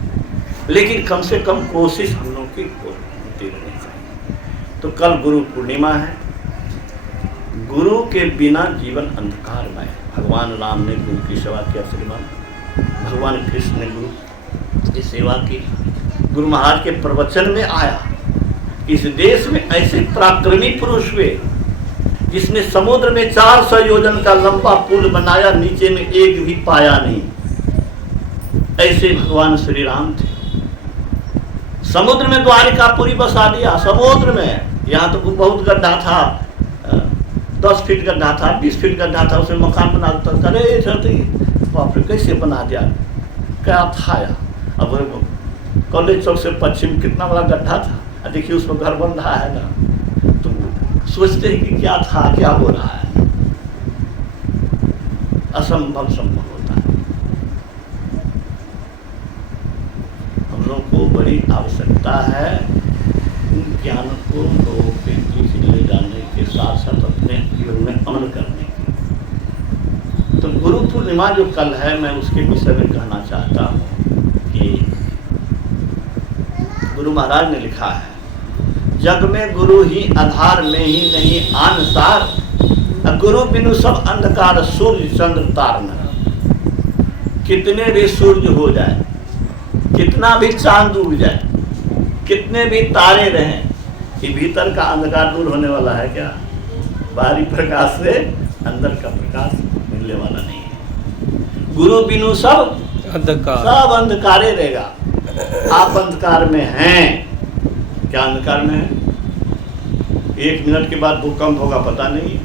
लेकिन कम से कम कोशिश हम लोग की होती रहनी चाहिए। तो कल गुरु पूर्णिमा है। गुरु के बिना जीवन अंधकारमय है। भगवान राम ने गुरु की सेवा किया, श्रीमान भगवान कृष्ण ने गुरु की सेवा की। गुरु महाराज के प्रवचन में आया, इस देश में ऐसे पराक्रमी पुरुष हुए जिसने समुद्र में 400 योजन का लंबा पुल बनाया, नीचे में एक भी पाया नहीं। ऐसे भगवान श्री राम थे। समुद्र में द्वारिकापुरी बसा दिया, समुद्र में। यहाँ तो बहुत गड्ढा था, 10 फीट गड्ढा था, 20 फीट गड्ढा था, उसमें मकान बना देता। अरे बाप रे, कैसे बना दिया, क्या था यार। अब कॉलेज चौक से पश्चिम कितना बड़ा गड्ढा था, देखिए उसमें घर बन रहा है ना, तो सोचते हैं कि क्या था, क्या हो रहा है। असंभव संभव होता है। बड़ी आवश्यकता है उन ज्ञान को लोगों के बीच ले जाने के साथ साथ अपने जीवन में अमल करने की। तो गुरु पूर्णिमा जो कल है, मैं उसके विषय में कहना चाहता हूँ कि गुरु महाराज ने लिखा है, जग में गुरु ही आधार में ही नहीं आन सार, गुरु बिनु सब अंधकार सूर्य चंद्र तार न। कितने भी सूर्य हो जाए, कितना भी चांद उग जाए, कितने भी तारे रहें, कि भीतर का अंधकार दूर होने वाला है क्या? बाहरी प्रकाश से अंदर का प्रकाश मिलने वाला नहीं है। गुरु बिनु सब अंधकारे रहेगा। आप अंधकार में हैं, क्या अंधकार में है? 1 मिनट के बाद भूकंप होगा पता नहीं,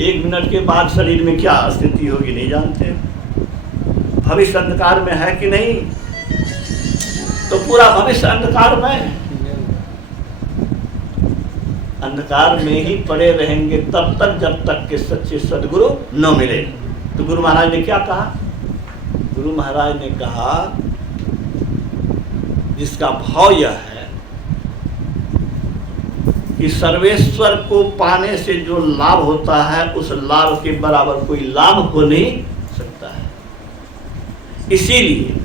1 मिनट के बाद शरीर में क्या स्थिति होगी नहीं जानते। भविष्य अंधकार में है कि नहीं? तो पूरा भविष्य अंधकार में है। अंधकार में ही पड़े रहेंगे तब तक जब तक के सच्चे सदगुरु न मिले। तो गुरु महाराज ने क्या कहा? गुरु महाराज ने कहा, जिसका भाव यह है कि सर्वेश्वर को पाने से जो लाभ होता है उस लाभ के बराबर कोई लाभ हो नहीं सकता है। इसीलिए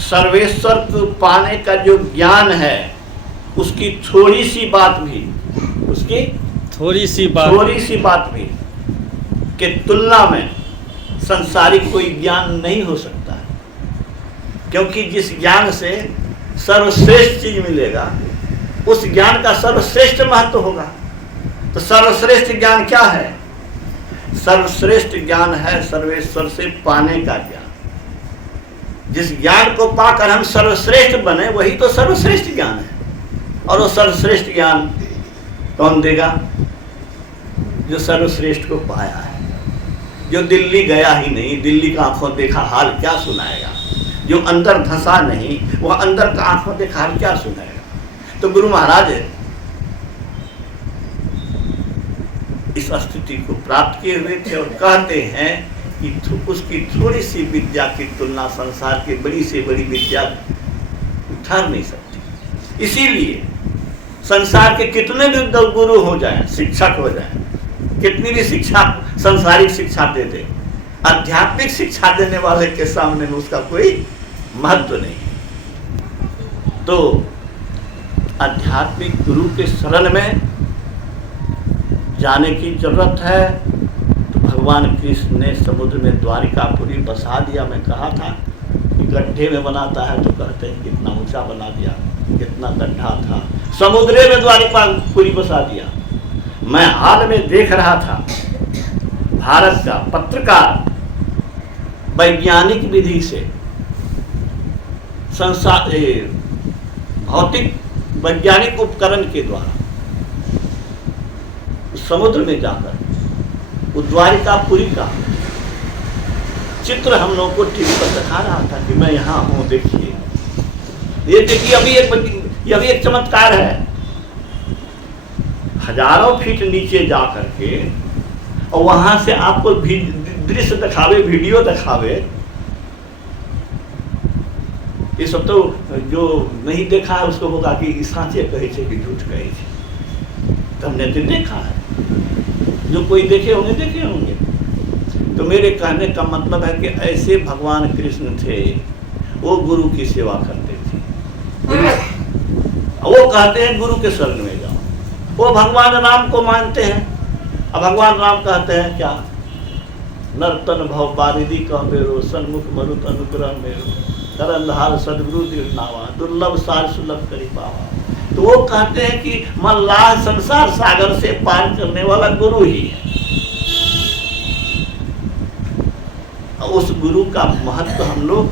सर्वेश्वर को पाने का जो ज्ञान है उसकी थोड़ी सी बात भी के तुलना में संसारिक कोई ज्ञान नहीं हो सकता है। क्योंकि जिस ज्ञान से सर्वश्रेष्ठ चीज मिलेगा उस ज्ञान का सर्वश्रेष्ठ महत्व होगा। तो सर्वश्रेष्ठ ज्ञान क्या है? सर्वश्रेष्ठ ज्ञान है सर्वेश्वर से पाने का ज्ञान। जिस ज्ञान को पाकर हम सर्वश्रेष्ठ बने वही तो सर्वश्रेष्ठ ज्ञान है। और वो सर्वश्रेष्ठ ज्ञान कौन देगा? जो सर्वश्रेष्ठ को पाया है। जो दिल्ली गया ही नहीं, दिल्ली का आंखों देखा हाल क्या सुनाएगा? जो अंदर धंसा नहीं, वह अंदर का आंखों देखा हाल क्या सुनाएगा? तो गुरु महाराज इस स्थिति को प्राप्त किए हुए थे और कहते हैं कि उसकी थोड़ी सी विद्या की तुलना संसार की बड़ी से बड़ी विद्या उठा नहीं सकती। इसीलिए संसार के कितने भी गुरु हो जाएं, शिक्षक हो जाएं, कितनी भी शिक्षा संसारिक शिक्षा दे दे, आध्यात्मिक शिक्षा देने वाले के सामने में उसका कोई महत्व नहीं। तो आध्यात्मिक गुरु के शरण में जाने की जरूरत है। तो भगवान कृष्ण ने समुद्र में द्वारिकापुरी बसा दिया। मैं कहा था कि गड्ढे में बनाता है तो कहते हैं कितना ऊंचा बना दिया, कितना गड्ढा था, समुद्र में द्वारिकापुरी बसा दिया। मैं हाल में देख रहा था, भारत का पत्रकार वैज्ञानिक विधि से भौतिक वैज्ञानिक उपकरण के द्वारा समुद्र में जाकर वो द्वारिकापुरी का चित्र हम लोगों को टीवी पर दिखा रहा था कि मैं यहाँ हूँ, देखिए, ये देखिए। अभी एक चमत्कार है। हजारों फीट नीचे जा करके और वहां से आपको दृश्य दिखावे, वीडियो दिखावे। ये सब तो जो नहीं देखा है उसको होगा कि साँचे कहे थे कि झूठ कहे थे। तो हमने तो देखा है, जो कोई देखे होंगे। तो मेरे कहने का मतलब है कि ऐसे भगवान कृष्ण थे, वो गुरु की सेवा करते थे। वो कहते हैं गुरु के शरण में जाओ। वो भगवान राम को मानते हैं। अब भगवान राम कहते हैं क्या? नर्तन भव बारिदी का मेरो, सन्मुख मरुत अनुग्रह मेरो, करंधार सदगुरु दिलनावा, दुर्लभ सार सुलभ करी पावा। तो वो कहते हैं कि मल्लाह संसार सागर से पार करने वाला गुरु ही है। उस गुरु का महत्व हम लोग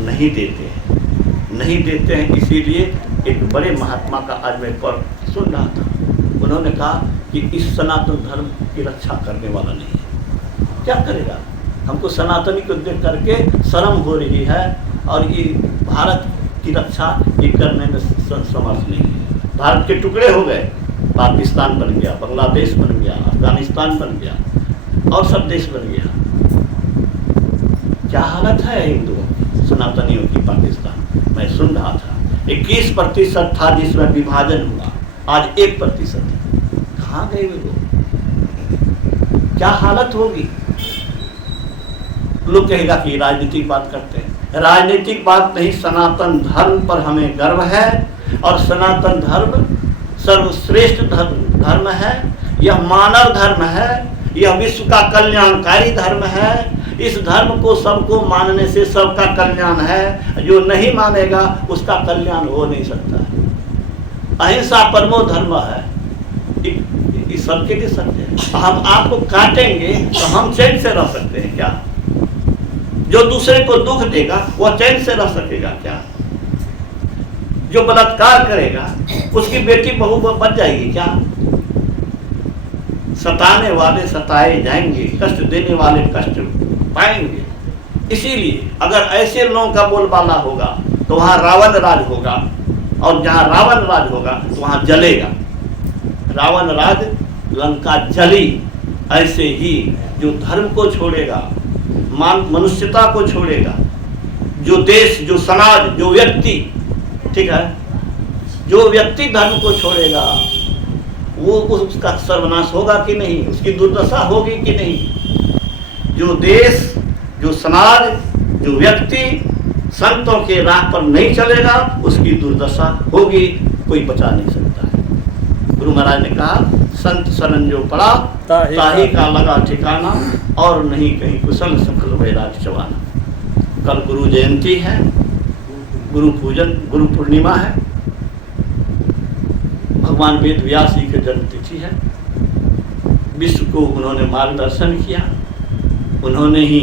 नहीं देते हैं। इसीलिए एक बड़े महात्मा का आज मैं पढ़ सुन रहा था। उन्होंने कहा कि इस सनातन धर्म की रक्षा करने वाला नहीं है। क्या करेगा? हमको सनातनी को देख करके शर्म हो रही है और ये भारत की रक्षा ये करने में समर्थ नहीं है। भारत के टुकड़े हो गए, पाकिस्तान बन गया, बांग्लादेश बन गया, अफगानिस्तान बन गया और सब देश बन गया। क्या हालत है हिंदुओं, सनातनियों की पाकिस्तान। मैं सुन रहा था 21% था जिसमें विभाजन हुआ, आज 1%। कहाँ गए वे लोग? क्या हालत होगी? लोग कहेगा कि राजनीतिक बात करते हैं। राजनीतिक बात नहीं, सनातन धर्म पर हमें गर्व है और सनातन धर्म सर्वश्रेष्ठ धर्म है। यह मानव धर्म है, यह विश्व का कल्याणकारी धर्म है। इस धर्म को सबको मानने से सबका कल्याण है, जो नहीं मानेगा उसका कल्याण हो नहीं सकता है। अहिंसा परमो धर्म है, इस सबके लिए सत्य है। हम आपको काटेंगे तो हम चैन से रह सकते हैं क्या? जो दूसरे को दुख देगा वह चैन से रह सकेगा क्या? जो बलात्कार करेगा उसकी बेटी बहू बच जाएगी क्या? सताने वाले सताए जाएंगे, कष्ट देने वाले कष्ट पाएंगे। इसीलिए अगर ऐसे लोगों का बोलबाला होगा तो वहां रावण राज होगा, और जहां रावण राज होगा तो वहां जलेगा। रावण राज लंका जली। ऐसे ही जो धर्म को छोड़ेगा, मनुष्यता को छोड़ेगा, जो देश, जो समाज, जो व्यक्ति, ठीक है, जो व्यक्ति धर्म को छोड़ेगा वो उसका सर्वनाश होगा कि नहीं, उसकी दुर्दशा होगी कि नहीं। जो देश, जो समाज, जो व्यक्ति संतों के राह पर नहीं चलेगा उसकी दुर्दशा होगी, कोई बचा नहीं सकता है। गुरु महाराज ने कहा, संत शरण जो पड़ा ताही का लगा ठिकाना, और नहीं कहीं कुशल सफल वैराग चवाना। कल गुरु जयंती है, गुरु पूजन, गुरु पूर्णिमा है, भगवान वेद व्यास जी की जन्म तिथि है। विश्व को उन्होंने मार्गदर्शन किया, उन्होंने ही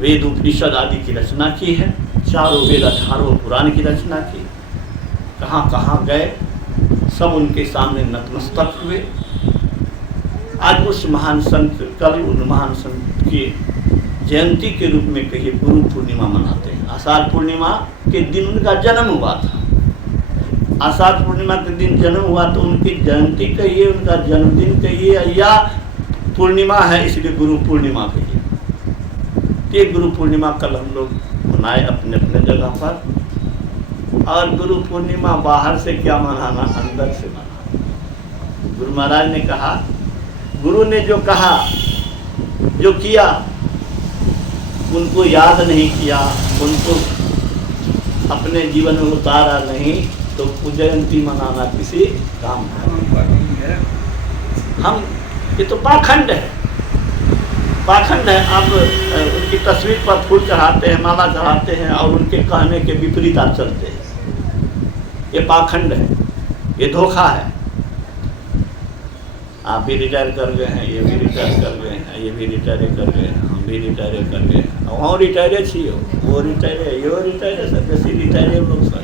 वेद उपनिषद आदि की रचना की है, चारों वेद 18 पुराण की रचना की। कहाँ कहाँ गए, सब उनके सामने नतमस्तक हुए। आज उस महान संत, कल उन महान संत की जयंती के रूप में कहिए गुरु पूर्णिमा मनाते हैं। आषाढ़ पूर्णिमा के दिन उनका जन्म हुआ था। आषाढ़ पूर्णिमा के दिन जन्म हुआ तो उनकी जयंती कहिए, उनका जन्मदिन कहिए, या पूर्णिमा है इसलिए गुरु पूर्णिमा कहिए। ये गुरु पूर्णिमा कल हम लोग मनाए अपने अपने जगह पर। और गुरु पूर्णिमा बाहर से क्या मनाना, अंदर से मनाना। गुरु महाराज ने कहा, गुरु ने जो कहा, जो किया, उनको याद नहीं किया, उनको अपने जीवन में उतारा नहीं, तो जयंती मनाना किसी काम है। हम ये तो पाखंड है, पाखंड है। आप उनकी तस्वीर पर फूल चढ़ाते हैं, माला चढ़ाते हैं और उनके कहने के विपरीत आप चलते हैं। ये पाखंड है, ये धोखा है। आप भी रिटायर कर गए हैं, ये भी रिटायर कर गए हैं, ये भी रिटायर कर गए हैं, हम भी रिटायर कर गए हैं। वहाँ रिटायर छी हो, वो रिटायर, यो रिटायर, सब बेसी रिटायर लोग सब।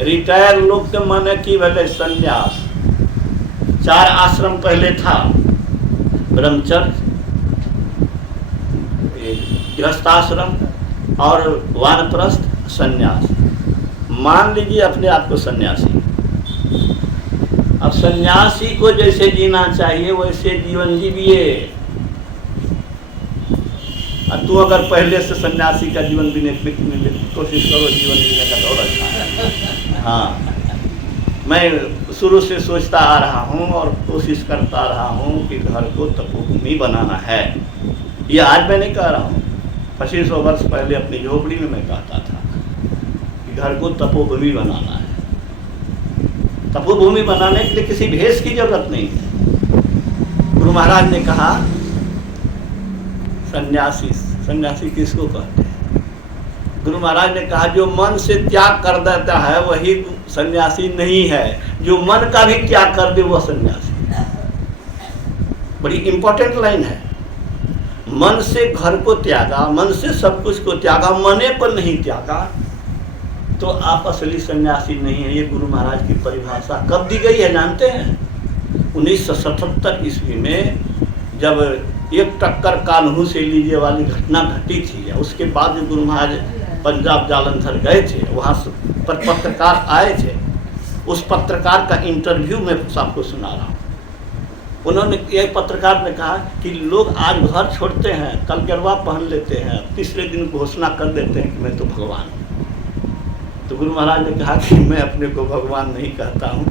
रिटायर लोग के माने की भले संन्यास। 4 आश्रम पहले था, ब्रह्मचर्य, गृहस्थाश्रम और वानप्रस्थ, संन्यास। मान लीजिए अपने आप को सन्यासी। अब सन्यासी को जैसे जीना चाहिए वैसे जीवन जीविए। तू अगर पहले से सन्यासी का जीवन जीने की कोशिश करो, जीवन जीने का दौर अच्छा है। हाँ, मैं शुरू से सोचता आ रहा हूँ और कोशिश करता रहा हूँ कि घर को तपोभूमि बनाना है। ये आज मैं नहीं कह रहा हूँ, 2500 वर्ष पहले अपनी झोपड़ी में मैं कहता था कि घर को तपोभूमि बनाना है। तपोभूमि बनाने के लिए किसी भेष की जरूरत नहीं है। गुरु महाराज ने कहा, सन्यासी, सन्यासी किसको कहते हैं? गुरु महाराज ने कहा, जो मन से त्याग कर देता है वही सन्यासी नहीं है, जो मन का भी त्याग कर दे वह सन्यासी है। बड़ी इंपॉर्टेंट लाइन है। मन से घर को त्यागा, मन से सब कुछ को त्यागा, मने पर नहीं त्यागा, तो आप असली सन्यासी नहीं है। ये गुरु महाराज की परिभाषा कब दी गई है जानते हैं? 1977 ईस्वी में, जब एक टक्कर कान्हू से लीजिए वाली घटना घटी थी। उसके बाद जो गुरु महाराज पंजाब जालंधर गए थे, वहाँ पर पत्रकार आए थे। उस पत्रकार का इंटरव्यू मैं आपको सुना रहा हूँ। उन्होंने, एक पत्रकार ने कहा कि लोग आज घर छोड़ते हैं, कल गरबा पहन लेते हैं, तीसरे दिन घोषणा कर देते हैं कि मैं तो भगवान हूँ। तो गुरु महाराज ने कहा कि मैं अपने को भगवान नहीं कहता हूँ,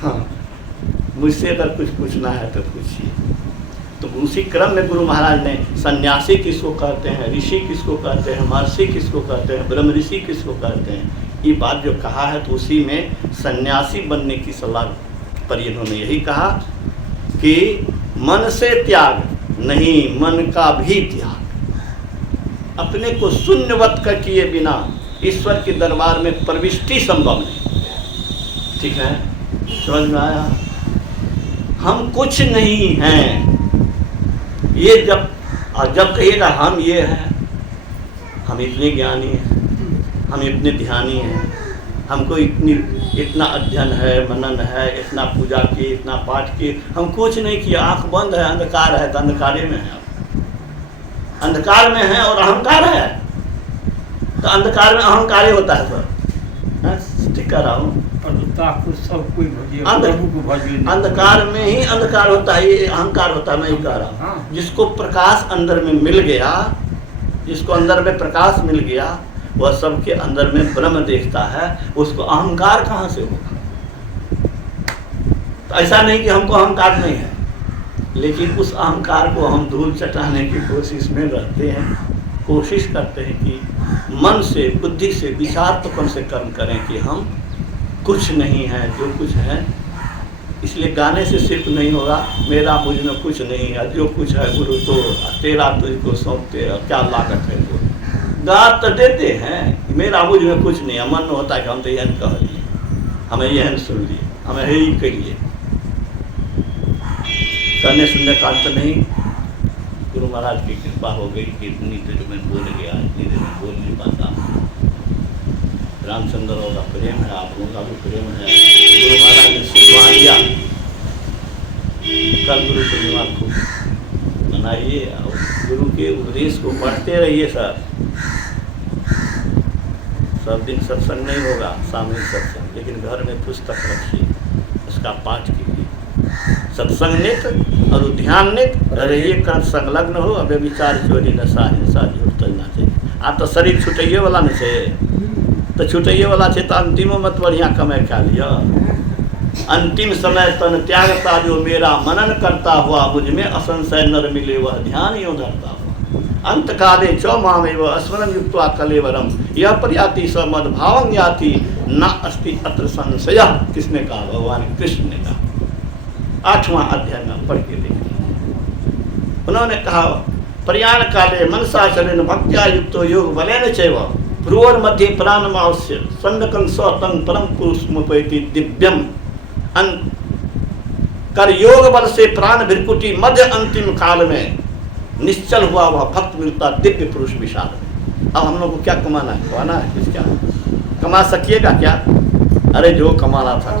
हाँ, मुझसे अगर कुछ पूछना है तो पूछिए। तो उसी क्रम में गुरु महाराज ने सन्यासी किसको कहते हैं, ऋषि किसको कहते हैं, महर्षि किसको कहते हैं, ब्रह्म ऋषि किसको कहते हैं, ये बात जो कहा है तो उसी में सन्यासी बनने की सलाह पर इन्होंने यही कहा कि मन से त्याग नहीं, मन का भी त्याग। अपने को शून्यवत कर किए बिना ईश्वर के दरबार में प्रविष्टि संभव नहीं। ठीक है, समझ में आया? हम कुछ नहीं हैं, ये जब कहिएगा हम ये हैं, हम इतने ज्ञानी हैं, हम इतने ध्यानी हैं, हमको इतना अध्ययन है, मनन है, इतना पूजा किए, इतना पाठ किए, हम कुछ नहीं किया, आंख बंद है, अंधकार है तो अंधकारे में है, अंधकार में है और अहंकार है, तो अंधकार में अहंकार ही होता है सर। ठीक कह रहा हूँ, अंधकार में ही अंधकार होता है, ये अहंकार होता है, मैं ही कह रहा हूँ। जिसको प्रकाश अंदर में मिल गया, जिसको अंदर में प्रकाश मिल गया, वह सबके अंदर में ब्रह्म देखता है, उसको अहंकार कहाँ से होगा? तो ऐसा नहीं कि हमको अहंकार नहीं है, लेकिन उस अहंकार को हम धूल चटाने की कोशिश में रहते हैं, कोशिश करते हैं कि मन से, बुद्धि से, विचार तो कम से कम करें कि हम कुछ नहीं है, जो कुछ है। इसलिए गाने से सिर्फ नहीं होगा, मेरा मुझ में कुछ नहीं है, जो कुछ है गुरु तो तेरा तुझको सौंपते, और क्या लागत है वो। गा तो देते हैं, मेरा मुझ में कुछ नहीं है, मन में होता है कि हम तो यह कह लिए, हमें यह सुन लिए, हमें यही करिए, कहने सुनने का तो नहीं। गुरु महाराज की कृपा हो गई कि इतनी देर में बोल गया, इतनी देर में बोल नहीं पाता। रामचंद्र और का प्रेम है, आप लोगों का भी प्रेम है। गुरु महाराज ने सिखवा दिया, कल गुरु पूर्णिमा को मनाइए और गुरु के उपदेश को पढ़ते रहिए सर। सब दिन सत्संग नहीं होगा, सामूहिक सत्संग, लेकिन घर में पुस्तक रखिए, उसका पाठ कीजिए। सत्संग नित और ध्यान नित रहिए, कर संलग्न हो, अबे विचार चोरी नशा हिंसा झूठ चलना चाहिए। आप तो शरीर छुटैये वाला नहीं छे, तो छुटैये वाला छे तो अंतिमो मत बढ़िया कमाई क्या लिया। अंतिम समय तन त्यागता जो मेरा मनन करता हुआ, मुझ में असंशय नर मिले वह ध्यान यो धरता हुआ। अंत काले चौमामेव स्मरण युक्त्वा कलेवरम यह प्रयाति स मद भावं याति न अस्ति अत्र संशय। किसने कहा? भगवान कृष्ण ने कहा, 8वां अध्याय में पढ़ के देखिए। उन्होंने कहा प्रयाण काले मनसा चलन भक्त्या युक्तो योग बलेन चैव भ्रुवर मध्य प्राणमावस्य संडकं स्वतं परम पुरुषमुपैति दिव्यम। कर योग बल से प्राण भृकुटी मध्य अंतिम काल में निश्चल हुआ वह भक्त मिलता दिव्य पुरुष विशाल में। अब हम लोग को क्या कमाना है? कमाना है कुछ? क्या कमा सकिएगा क्या? अरे जो कमाना था